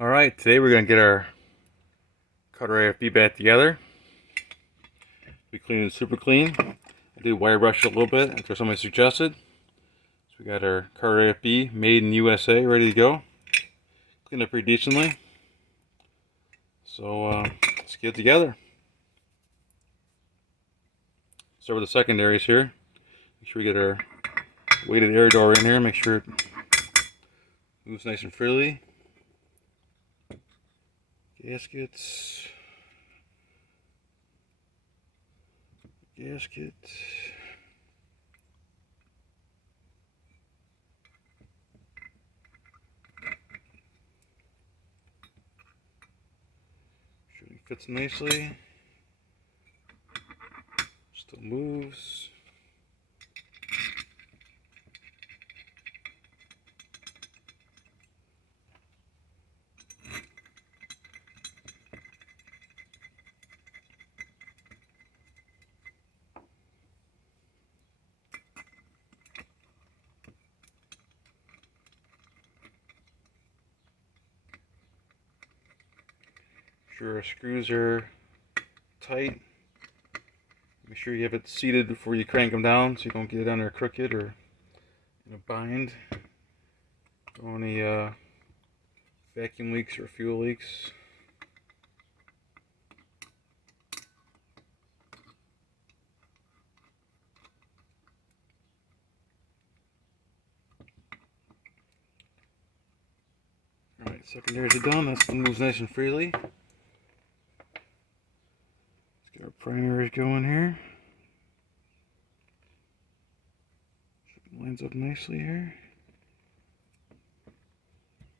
Alright, today we're going to get our Carter AFB back together. We clean it super clean. I did wire brush it a little bit after somebody suggested. So we got our Carter AFB made in USA ready to go. Cleaned up pretty decently. So let's get it together. Start with the secondaries here. Make sure we get our weighted air door in here. Make sure it moves nice and freely. Gaskets. Gasket. Sure it fits nicely. Still moves. Sure our screws are tight. Make sure you have it seated before you crank them down so you don't get it on there crooked or in a bind. Don't any vacuum leaks or fuel leaks. Alright, secondaries are done. That moves nice and freely. Get our primaries going here. Lines up nicely here.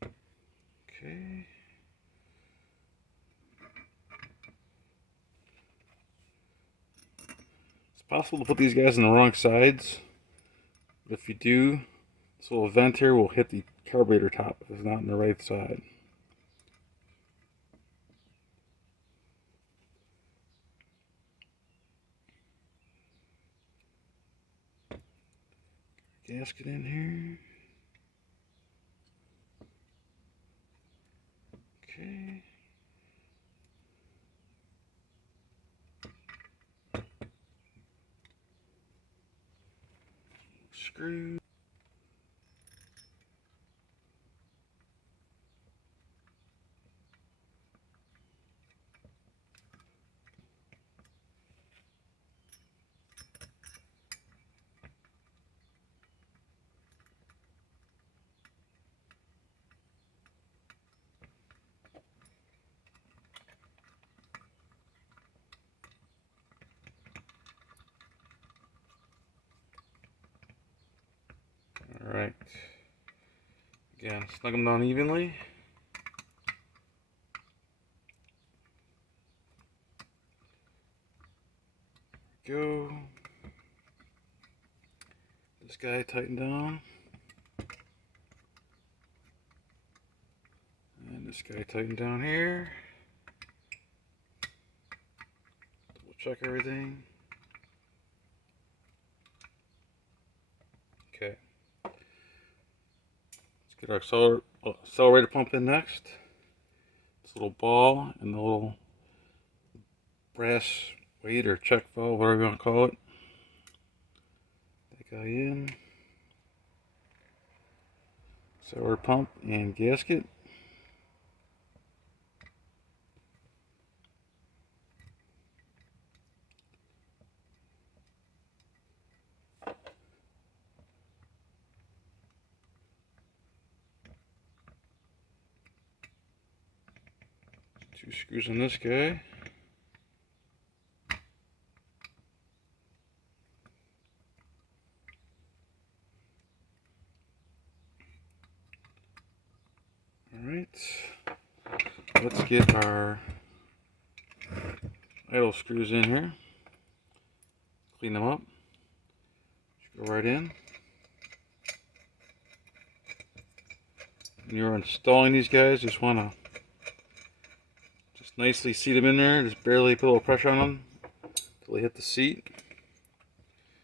Okay. It's possible to put these guys on the wrong sides. But if you do, this little vent here will hit the carburetor top if it's not on the right side. Gasket in here. Okay. Screw. Alright. Again, snug them down evenly. Go. This guy tighten down. And this guy tighten down here. Double check everything. Okay. Let's get our accelerator pump in next. This little ball and the little brass weight or check valve, whatever you want to call it. That guy in. Accelerator pump and gasket. Two screws on this guy. Alright, let's get our idle screws in here. Clean them up. Just go right in. When you're installing these guys, just want to nicely seat them in there. Just barely put a little pressure on them until they hit the seat.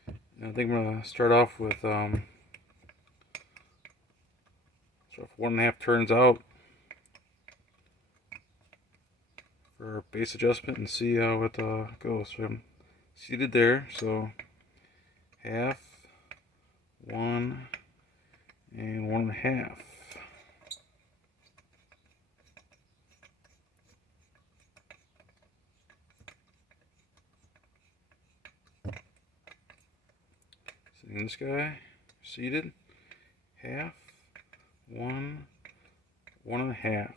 And I think I'm going to start off with 1.5 turns out. for our base adjustment and see how it goes. So I'm seated there, so half, 1, and 1.5. Sitting this guy, seated, half, 1, 1.5.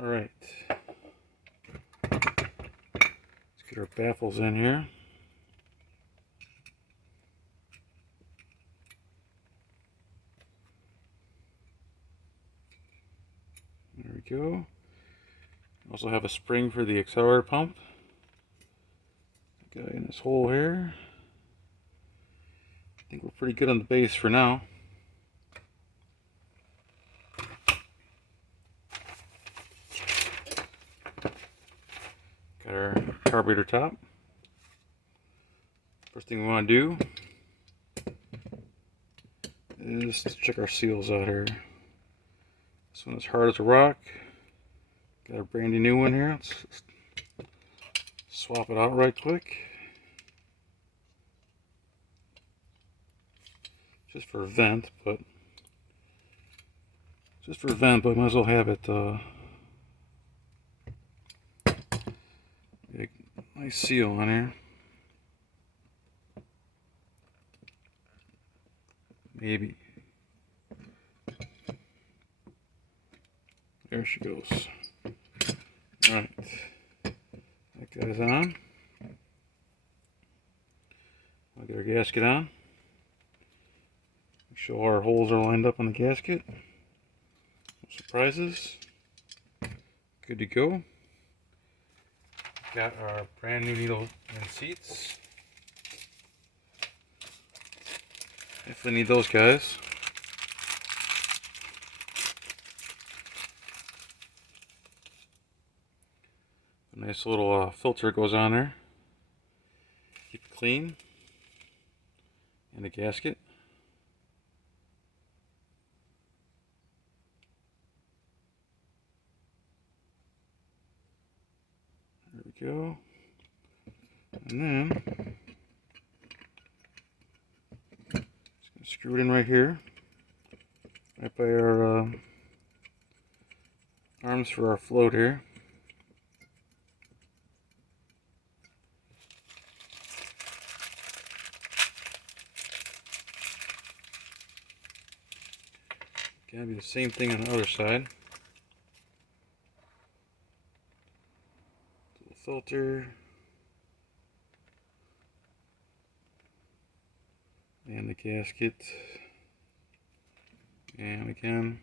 Alright. Let's get our baffles in here. There we go. Also have a spring for the accelerator pump. Guy in this hole here. I think we're pretty good on the base for now. Got our carburetor top. First thing we want to do is check our seals out here. This one is hard as a rock. Got a brandy new one here. Let's swap it out right quick. Just for vent, but might as well have it. A nice seal on here. Maybe. There she goes. Alright. That guy's on. I'll get our gasket on. Make sure our holes are lined up on the gasket. No surprises. Good to go. Got our brand new needle and seats. Definitely need those guys. A nice little filter goes on there. Keep it clean. And the gasket. There we go. And then just gonna screw it in right here. Right by our arms for our float here. Gotta be the same thing on the other side. Little filter. And the gasket. And again.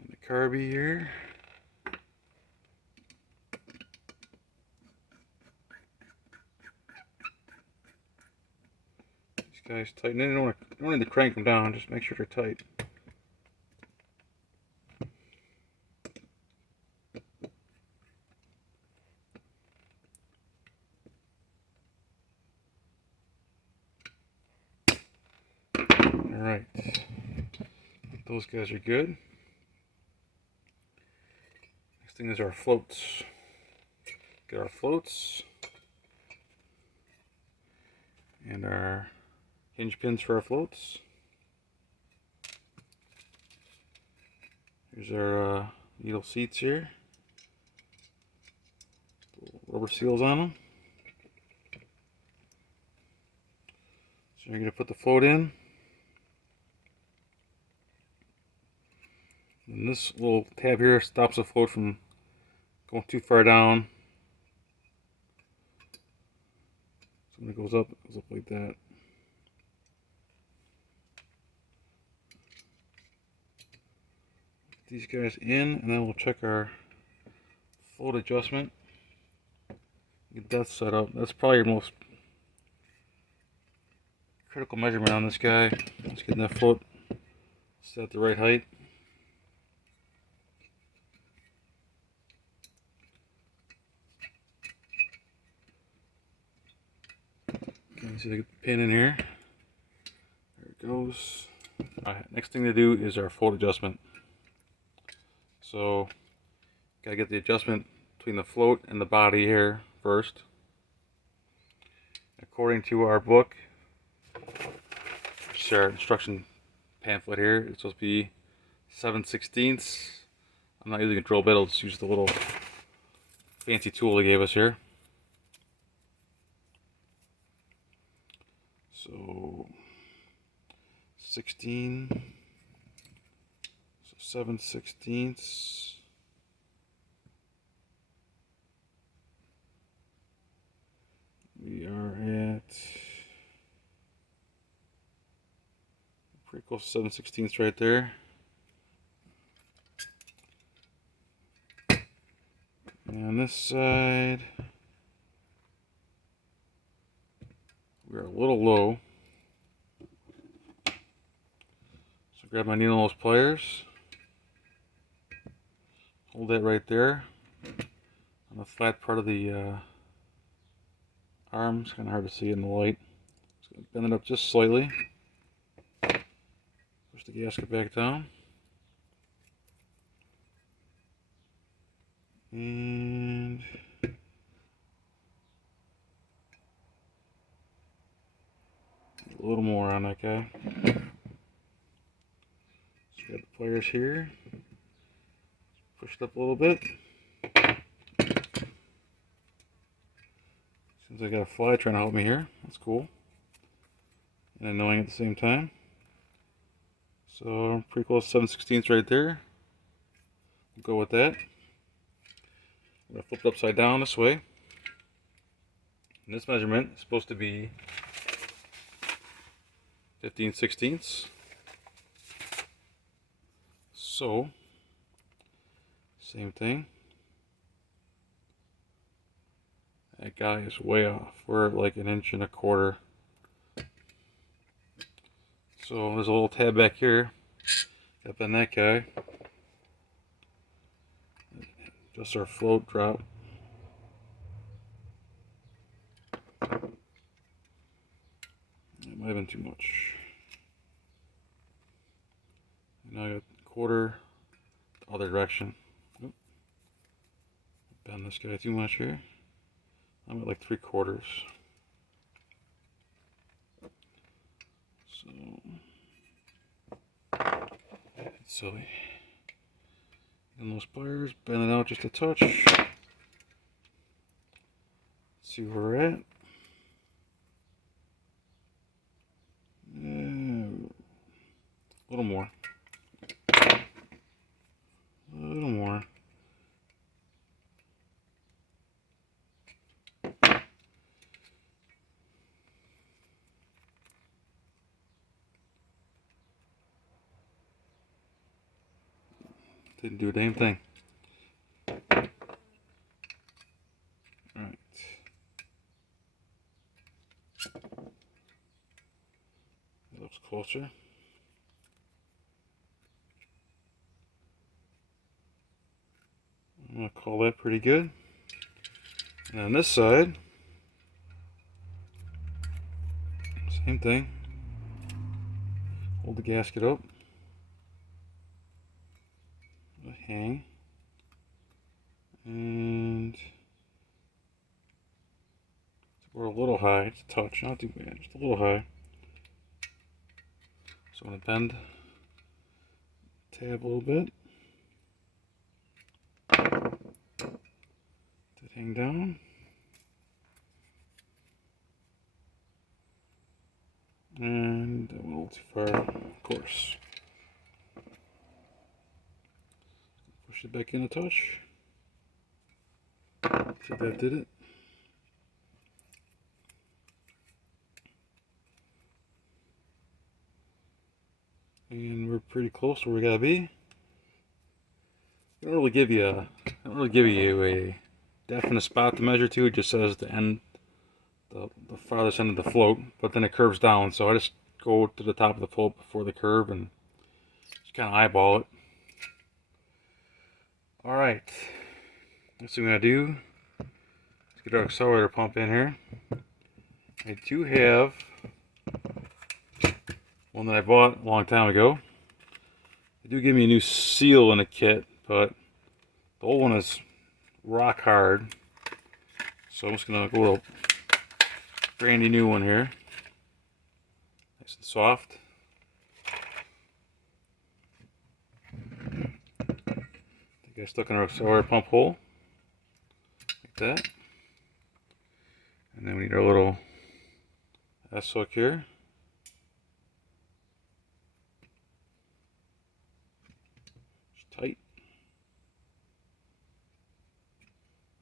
And the carby here. Guys, tighten it. You don't need to crank them down, just make sure they're tight. Alright, those guys are good. Next thing is our floats. Get our floats and our hinge pins for our floats. Here's our needle seats here. Little rubber seals on them. So you're going to put the float in. And this little tab here stops the float from going too far down. So when it goes up like that. These guys in, and then we'll check our float adjustment. Get that set up. That's probably your most critical measurement on this guy. Let's get that float set at the right height. Okay, so I get the pin in here. There it goes. Alright, next thing to do is our float adjustment. So, gotta get the adjustment between the float and the body here first. According to our book, which is our instruction pamphlet here, it's supposed to be 7/16. I'm not using a drill bit, I'll just use the little fancy tool they gave us here. So 16, so 7/16. We are at pretty close to 7/16 right there. And on this side, we're a little low. So grab my needle nose pliers, hold that right there on the flat part of the arm. It's kind of hard to see in the light. Just gonna bend it up just slightly. Push the gasket back down. And a little more on that guy. So got the pliers here. Push it up a little bit. Seems like I got a fly trying to help me here. That's cool. And annoying at the same time. So pretty close to 7/16 right there. We'll go with that. I'm going to flip it upside down this way. And this measurement is supposed to be 15/16. So, same thing. That guy is way off. We're at like 1.25 inches. So there's a little tab back here. Up on that guy. Just our float drop. It might have been too much. Now I got 1/4 the other direction. Oop. Bend this guy too much here. I'm at like 3/4. So it's silly. And those pliers, bend it out just a touch. Let's see where we're at. A little more. A little more. Didn't do a damn thing. Alright. That looks closer. I'm going to call that pretty good. And on this side, same thing. Hold the gasket up. Hang. And we're a little high. It's a touch, not too bad, just a little high. So I'm going to bend the tab a little bit. Did hang down. And that went a little too far, of course. Push it back in a touch. I think that did it. And we're pretty close to where we gotta be. They don't really give you a definite spot to measure to. It just says the end, the farthest end of the float, but then it curves down. So I just go to the top of the float before the curve and just kind of eyeball it. All right, next thing we're gonna do is get our accelerator pump in here. I do have one that I bought a long time ago. They do give me a new seal in a kit, but the old one is rock hard. So I'm just gonna go a little brandy new one here. Nice and soft. You guys stuck in our accelerator pump hole. Like that. And then we need our little S-hook here. Just tight.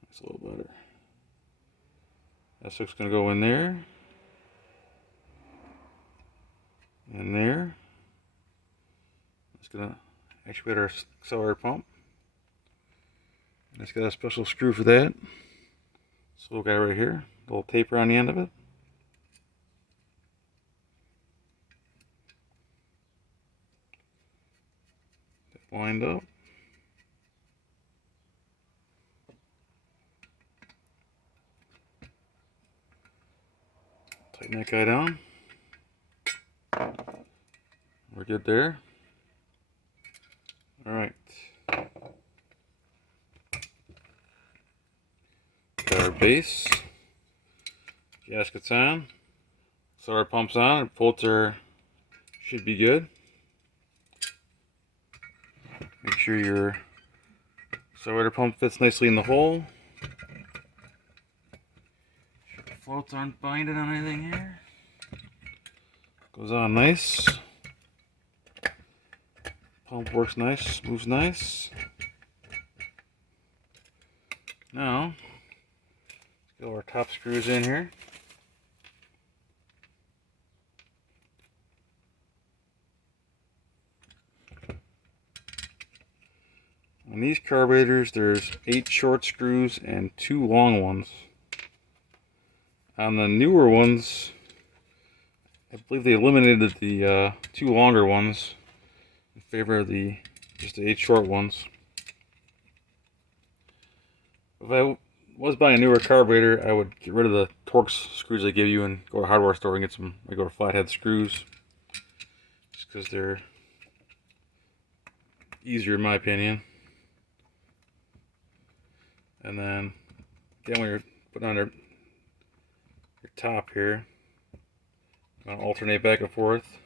That's a little better. S-hook's gonna go in there. And there. It's gonna actuate our accelerator pump. And it's got a special screw for that. This little guy right here. A little taper on the end of it. Lined up. Tighten that guy down. We're good there. Alright. Got our base. Gasket's on. Accelerator pump's on. Our bolts should be good. Make sure your accelerator pump fits nicely in the hole. Sure the floats aren't binding on anything here. Goes on nice. Pump works nice, moves nice. Now, let's get our top screws in here. On these carburetors, there's 8 short screws and 2 long ones. On the newer ones, I believe they eliminated the 2 longer ones in favor of just the 8 short ones. If I was buying a newer carburetor, I would get rid of the Torx screws they give you and go to a hardware store and get some regular flathead screws. Just because they're easier in my opinion. And then, again, when you're putting on your top here, you want to alternate back and forth.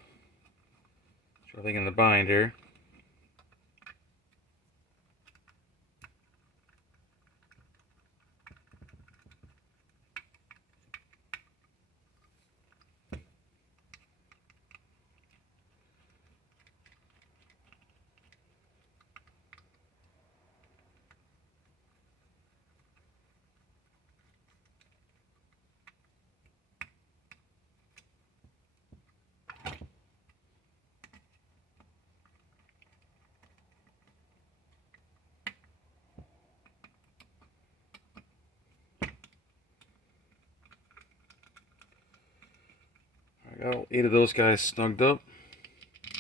Show everything in the bind here. I got all 8 of those guys snugged up.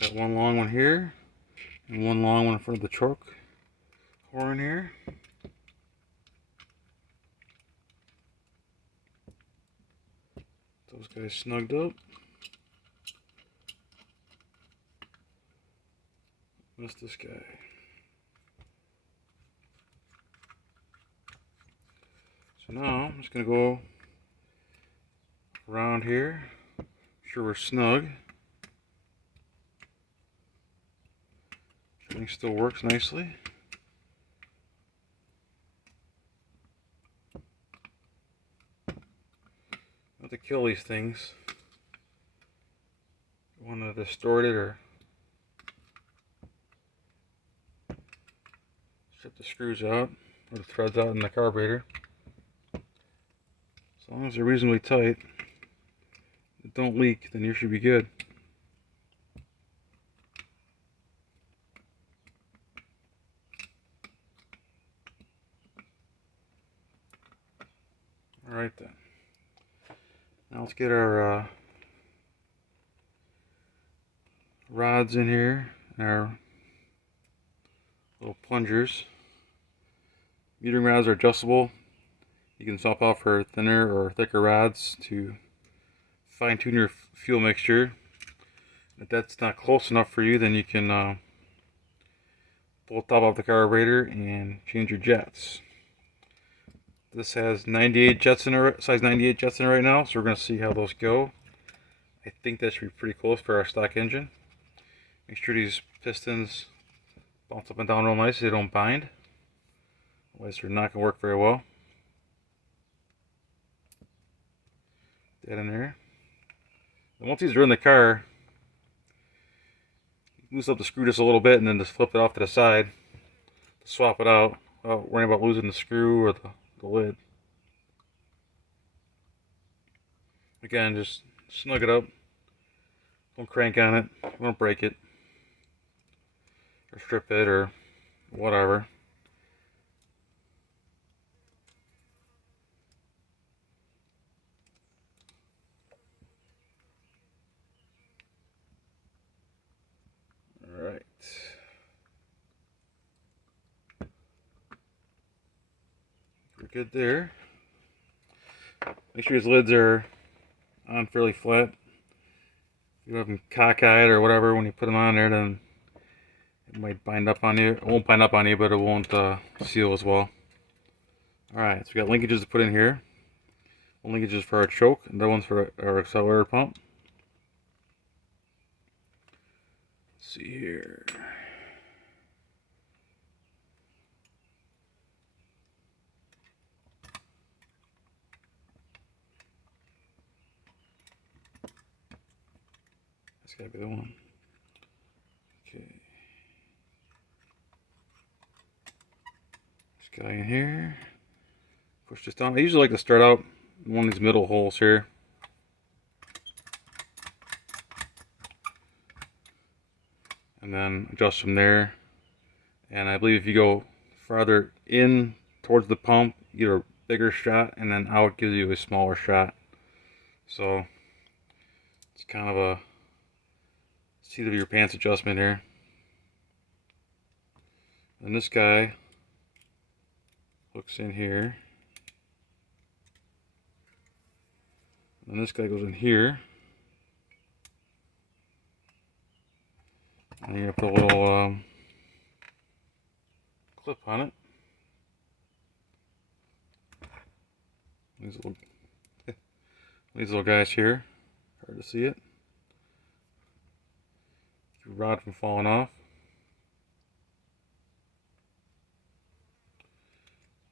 Got one long one here, and one long one in front of the choke horn here. Those guys snugged up. Missed this guy. So now I'm just going to go around here. Make sure we're snug. Everything still works nicely. Not to kill these things. You want to distort it or strip the screws out or the threads out in the carburetor. As long as they're reasonably tight, they don't leak, then you should be good. Alright then. Now let's get our rods in here, our little plungers. Metering rods are adjustable. You can swap out for thinner or thicker rods to fine tune your fuel mixture. If that's not close enough for you, then you can pull the top off the carburetor and change your jets. This has 98 jets in it, size 98 jets in it right now, so we're going to see how those go. I think that should be pretty close for our stock engine. Make sure these pistons bounce up and down real nice so they don't bind. Otherwise they're not going to work very well. That in there. And once these are in the car, loosen up the screw just a little bit and then just flip it off to the side to swap it out without worrying about losing the screw or the lid. Again, just snug it up. Don't crank on it. Don't break it. Or strip it or whatever. Alright. We're good there. Make sure these lids are on fairly flat. If you have them cockeyed or whatever when you put them on there, then it might bind up on you. It won't bind up on you, but it won't seal as well. Alright, so we got linkages to put in here. One linkage is for our choke, and the one's for our accelerator pump. Let's see here. That's gotta be the one. Okay. This guy in here. Push this down. I usually like to start out in one of these middle holes here. And then adjust from there. And I believe if you go farther in towards the pump, you get a bigger shot, and then out gives you a smaller shot. So it's kind of a seat of your pants adjustment here. And this guy hooks in here. And this guy goes in here. And you're gonna put a little clip on it. These little guys here. Hard to see it. Keep your rod from falling off.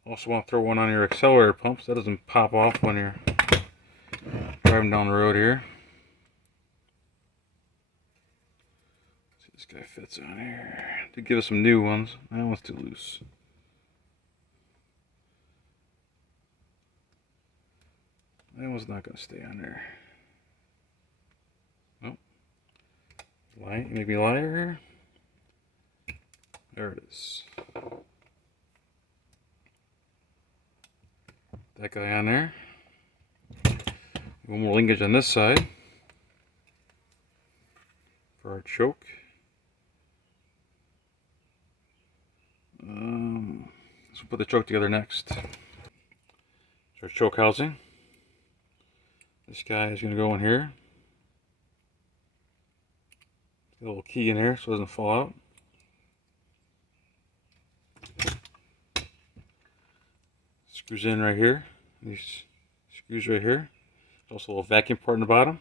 Also want to throw one on your accelerator pump so that doesn't pop off when you're driving down the road here. See if this guy fits on here. To give us some new ones. That one's too loose. That one's not going to stay on there. Nope. Make me lighter here. There it is. That guy on there. One more linkage on this side for our choke. So we'll put the choke together next. So our choke housing. This guy is going to go in here. Get a little key in here so it doesn't fall out. Screws in right here. These screws right here. There's also a little vacuum part in the bottom.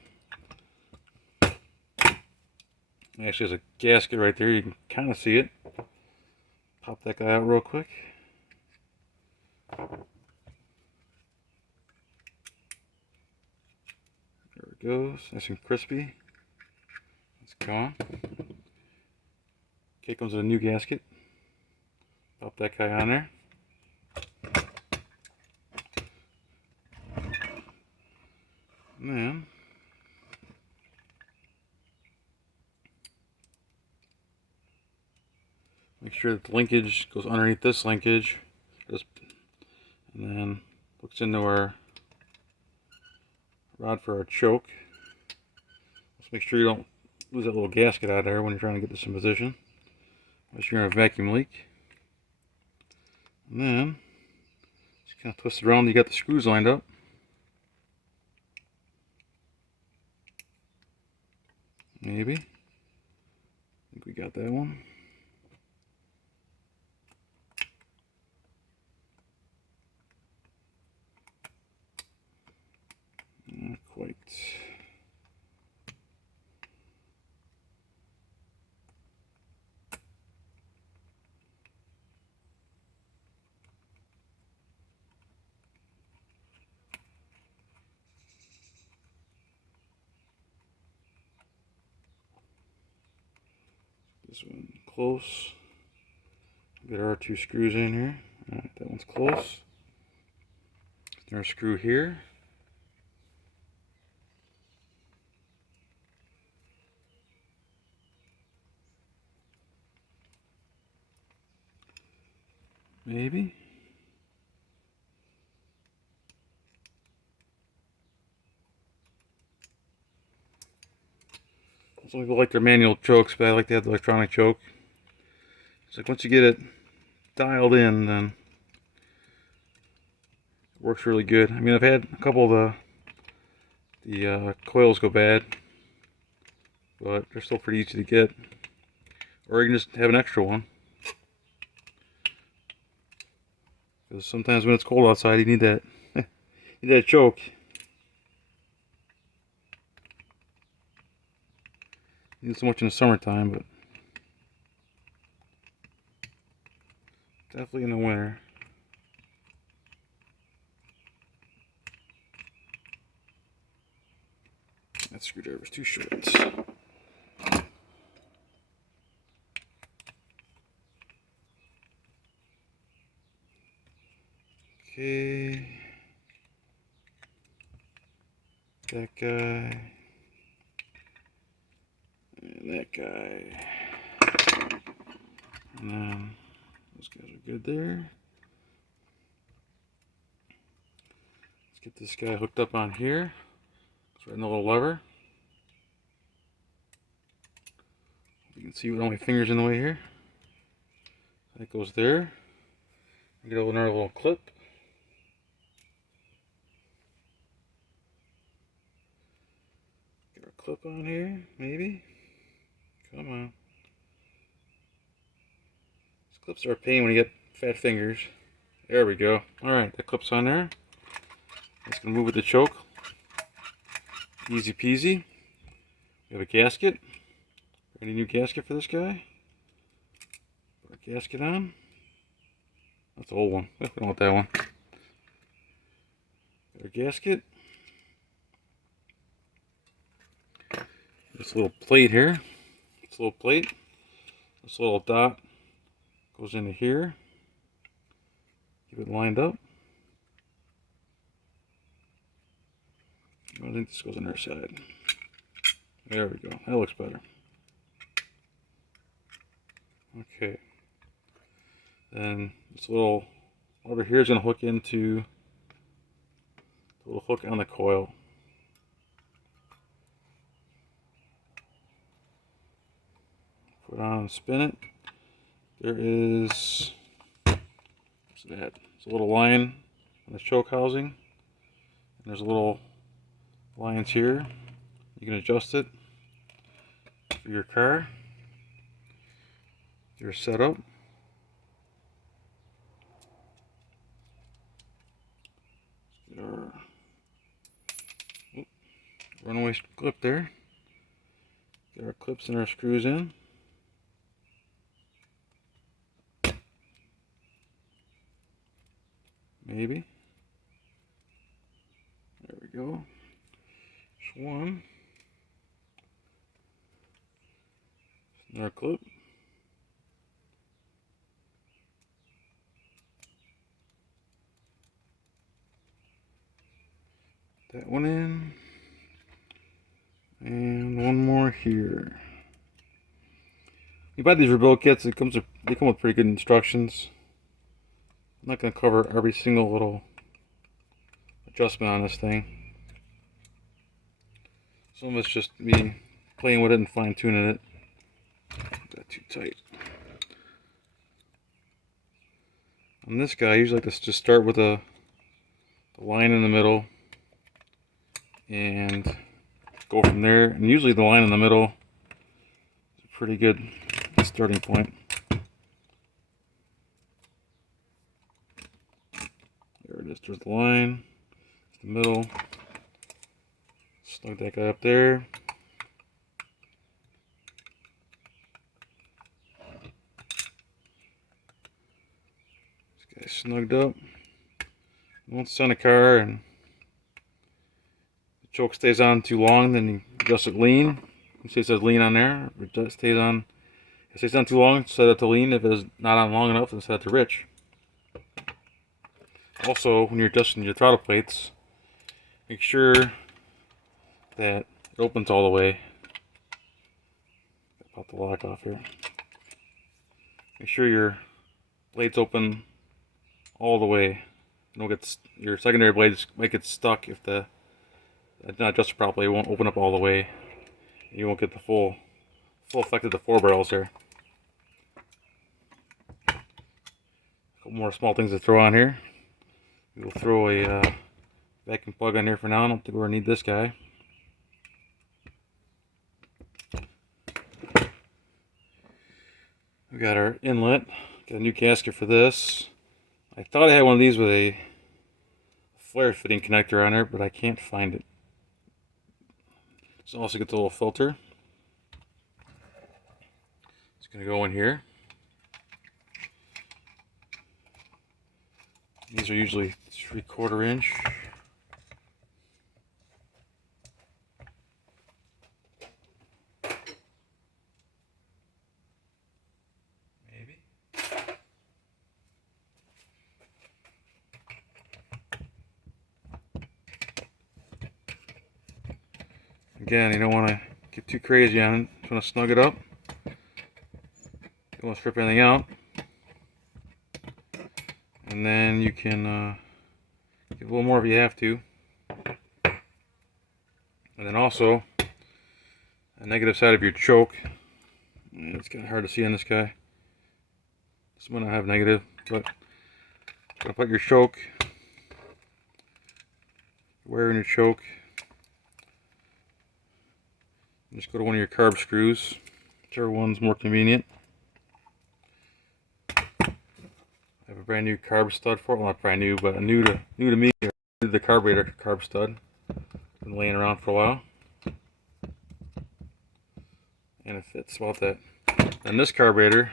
Actually, there's a gasket right there. You can kind of see it. Pop that guy out real quick. There it goes. Nice and crispy. It's gone. Okay, comes with a new gasket. Pop that guy on there. And then make sure that the linkage goes underneath this linkage. And then hooks into our rod for our choke. Just make sure you don't lose that little gasket out of there when you're trying to get this in position, unless you're in a vacuum leak. And then just kind of twist it around. You got the screws lined up. Maybe. got that one. Not quite. This one close. Get our 2 screws in here. Alright, that one's close. There's a screw here. Maybe. Some people like their manual chokes, but I like to have the electronic choke. It's like once you get it dialed in, then it works really good. I mean, I've had a couple of the coils go bad, but they're still pretty easy to get. Or you can just have an extra one. Because sometimes when it's cold outside, you need that, you need that choke. Not so much in the summertime, but definitely in the winter. That screwdriver's too short. Okay. That guy. And that guy. And then those guys are good there. Let's get this guy hooked up on here. It's right in the little lever. You can see with all my fingers in the way here. That goes there. Get another little clip. Get our clip on here, maybe. Come on. These clips are a pain when you get fat fingers. There we go. Alright, that clip's on there. Just gonna move with the choke. Easy peasy. We have a gasket. Got a new gasket for this guy. Put our gasket on. That's the old one. We don't want that one. Got our gasket. This little plate here. This little plate. This little dot goes into here. Keep it lined up. I think this goes on our side. There we go. That looks better. Okay. Then this little lever here is going to hook into the little hook on the coil. Put it on and spin it. There is, what's that? It's a little line on the choke housing. And there's a little lines here. You can adjust it for your car, your setup. Get our runaway clip there. Get our clips and our screws in. Maybe. There we go. Just one. Another clip. That one in. And one more here. You buy these rebuild kits, they come with pretty good instructions. I'm not going to cover every single little adjustment on this thing. Some of it's just me playing with it and fine tuning it. Got too tight. On this guy, I usually like to just start with the line in the middle and go from there. And usually the line in the middle is a pretty good starting point. There it is, there's the line, the middle. Snug that guy up there. This guy's snugged up. Once it's on the car and the choke stays on too long, then you adjust it lean. You see it says lean on there. If it stays on too long, set it to lean. If it's not on long enough, then set it to rich. Also, when you're adjusting your throttle plates, make sure that it opens all the way. Pop the lock off here. Make sure your blades open all the way. Don't get your secondary blades might get stuck if the not adjusted properly. It won't open up all the way. You won't get the full effect of the 4 barrels here. A couple more small things to throw on here. We'll throw a vacuum plug on here for now. I don't think we're gonna need this guy. We got our inlet. Got a new gasket for this. I thought I had one of these with a flare fitting connector on there, but I can't find it. So also get the little filter. It's gonna go in here. These are usually 3/4 inch. Maybe. Again, you don't want to get too crazy on it. Just want to snug it up. Don't want to strip anything out. And then you can get a little more if you have to. And then also, a negative side of your choke. It's kind of hard to see on this guy. This one I have negative, but gonna put your choke, wearing your choke. Just go to one of your carb screws, whichever one's more convenient. I have a brand new carb stud for it. Well, not brand new, but new to me. New to the carburetor carb stud. Been laying around for a while, and it fits about that. And this carburetor,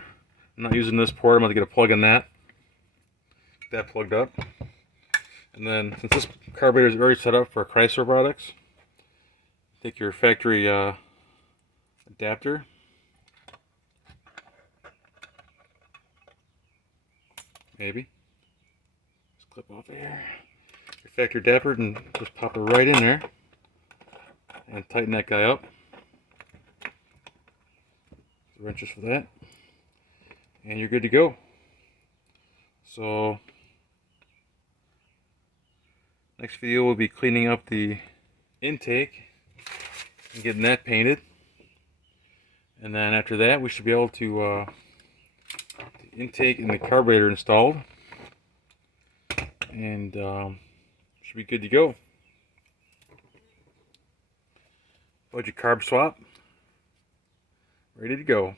I'm not using this port. I'm going to get a plug in that. Get that plugged up. And then, since this carburetor is already set up for Chrysler products, take your factory adapter. Maybe. Just clip off of here. Your factory adapter and just pop it right in there. And tighten that guy up. Wrenches for that. And you're good to go. So, next video we'll be cleaning up the intake and getting that painted. And then after that we should be able to the intake and the carburetor installed, and should be good to go. Budget carb swap, ready to go.